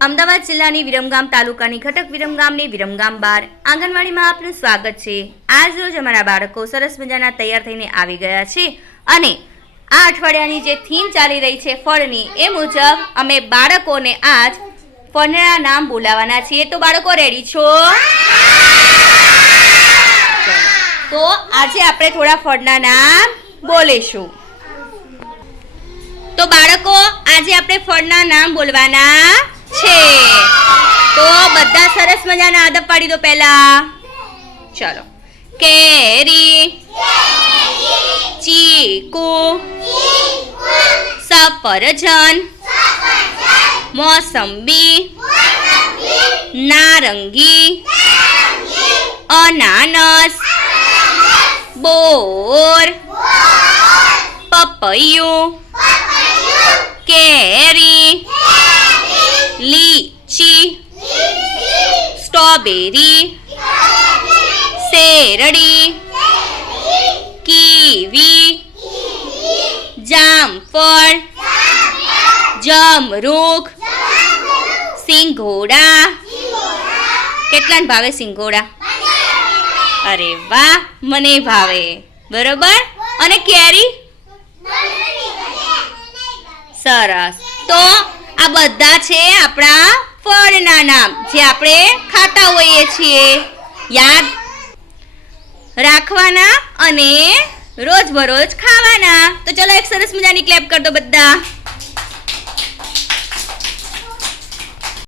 અમદાવાદ જિલ્લાની વિરમગામ તાલુકાની ઘટક વિરમગામની વિરમગામ બાર આંગણવાડીમાં આપનું સ્વાગત છે। આજ રોજ અમારા બાળકો સરસ મજાના તૈયાર થઈને આવી ગયા છે અને આ અઠવાડિયાની જે થીમ ચાલી રહી છે ફળની, એ મુજબ અમે બાળકોને આજ ફળના નામ બોલાવવાના છીએ। તો બાળકો રેડી છો? તો આજે આપણે થોડા ફળના નામ બોલીશું। તો બાળકો આજે આપણે ફળના નામ બોલવાના છે। તો બધા સરસ મજાના આદબ પાડી દો પહેલા। ચલો, કેરી, ચીકુ, સફરજન, મોસંબી, નારંગી, અનાનસ, બોર, પપૈયું, કેરી, લીચી, સ્ટ્રોબેરી, શેરડી, કીવી, જામફળ, જમરૂખ, સિંગોડા। કેટલાને ભાવે સિંગોડા? અરે વાહ, મને ભાવે, બરોબર। અને કેરી? સરસ। તો આ બધા છે આપણા ફળના નામ જે આપણે ખાતા હોઈએ છીએ, યાદ રાખવાના અને રોજબરોજ ખાવાના। તો ચલો એક સરસ મજાની ક્લેપ કરી દો બધા।